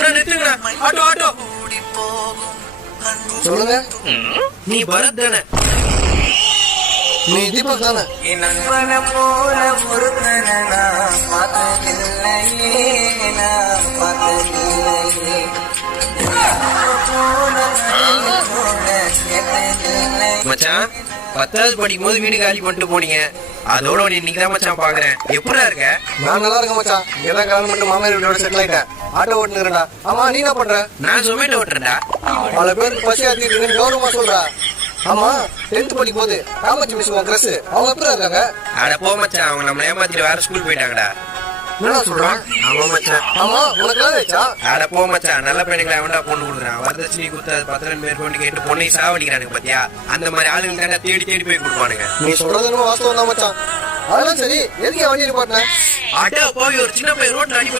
நிறுத்துங்கண்ணா. Auto auto. சொல்லுங்க. நீ பரத் தானே? நீ தீபக் தானே? மச்சான் 10வது படிக்கும் போது வீடு காலி பண்ணிட்டு போனீங்க. அதோட இன்னைக்குதான் மச்சான் பாக்குறேன். எப்படா இருக்க? நான் நல்லா இருக்கேன் மச்சான். எல்லாம் கல்யாணம் பண்ணிட்டு மாமியார் வீட்டோட செட்டில் ஆயிட்டேன். ஆட்டோ ஓட்டுறா. ஆமா, நீ என்ன பண்ற? நான் ஜொமேட்டோ ஓட்டுறேன்டா. பல பேருக்கு பசி ஆத்திட்டு கௌரவமா சொல்றா. ஆமா, 10th படிக்கும் போது காமாட்சி மிஸ் கிரஸ் அவங்க எப்படி இருக்காங்க? அட போ மச்சான், அவங்க நம்மள ஏமாத்திட்டு வேற ஸ்கூல் போயிட்டாங்கடா. என்ன சொல்றான்? ஆமா மச்சான். ஆமா, உனக்கு ஆச்சா? அட போ மச்சான், நல்ல பையனுங்களை அவன்டா பொண்ணு கொடுக்குறான். வரதட்சணை கொடுத்து 10 பேர் கொண்டு கேட்டு பொண்ணை சாவடிக்கிறானுங்க பாத்தியா? அந்த மாதிரி ஆளுங்க தாண்டா தேடி தேடி போய் கொடுப்பானுங்க. நீ சொல்றது வாஸ்தவம் தான் மச்சான். அதெல்லாம் சரி, எதுக்கு வண்டி நிப்பாட்டின? அட போய் ஒரு சின்ன பையன் ரோட்ல அடி